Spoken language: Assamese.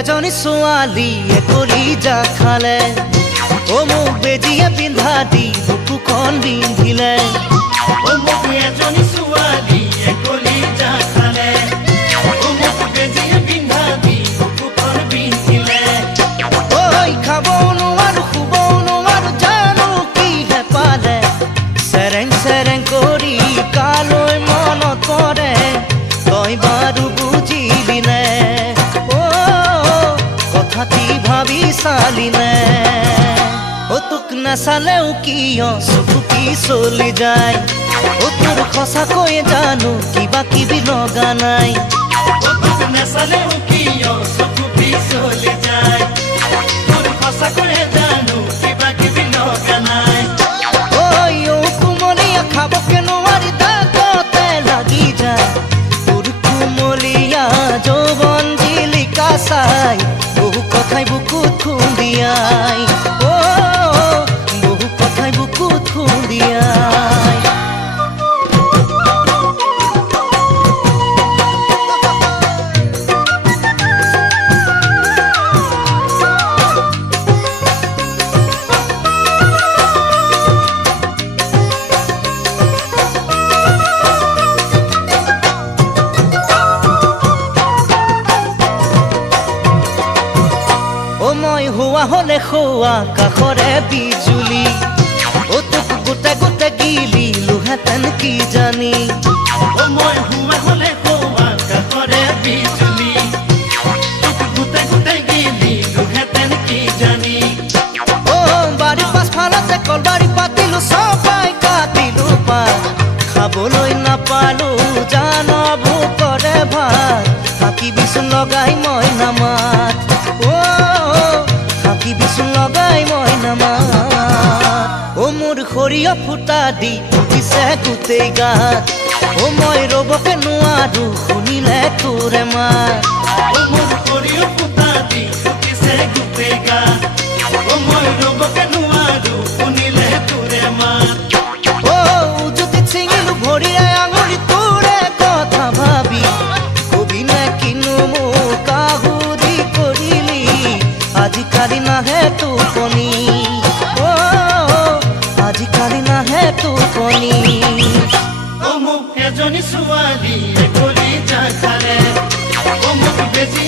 এজনী ছোৱালীয়ে কৰি যা খালে ও মোক বেজিয়ে পিন্ধা দি বুকুখন বিন্ধিলে ও মোক এজনী ছোৱালীয়ে কৰি যা খালে ও মোক বেজিয়ে পিন্ধা দি বুকুখন বিন্ধিলে ঐ খাবও নোৱাৰো শুবও নোৱাৰো জানো কিহে পালে চেৰেং চেৰেং কৰি কালৈ মনত পৰে তই বাৰু বুজিলি নে কথাটি ভাবি চালি নে ও তোক নাচালেও কিয় চকু কি চলি যায় ও তোৰ সঁচাকৈ জানো কিবা কিবি লগা নাই ও তোক নাচালেও কিয় চকু কি চলি যায় তোৰ সঁচাকৈ জানো কিবা কিবি লগা নাই ঐ কুমলীয়া খাবকে নোৱাৰি দাঁততে লাগি যায় তোৰ কুমলীয়া যৌৱন জিলিকা চাই বহু কথাই বুকুত খুন্দিয়াই বহু কথাই বুকুত খুন্দিয়াই মই হোৱা হলে খোৱা কাষৰে বিজুলি ও তোক গোটে গোটে গিলিলোহেঁতেন কি জানি ও মই হোৱা হলে খোৱা কাষৰে বিজুলি তোক গোটে গোটে গিলিলোহেঁতেন কি জানি ও বাৰীৰ পাছফালতে কলবাৰী পাতিলো চবাই কাটিলো পাত খাবলৈ নাপালো জান ভোকৰে ভাত হাকি বিচুন লগাই মই নামাত বিচুন লগাই মই নামাত ও মোৰ সৰিয়হ ফুটা দি উঠিছে গোটেই গাত ও মই ৰবকে নোৱাৰো শুনিলে তোৰে মাত ও মোৰ সৰিয়হ ফুটা দি উঠিছে গোটেই গাত ও মই ৰবকে নোৱাৰো শুনিলে তোৰে মাত ও উজুতিত ছিঙিলো ভৰিৰে আঙুলি তোৰে কথা ভাবি কবি নে কিনো মোক আহুৰি কৰিলি আজিকালি নাহে টোপনি আজিকালি নাহে টোপনি ও মোক এজনী ছোৱালীয়ে কৰি যা খালে ও মোক বেজি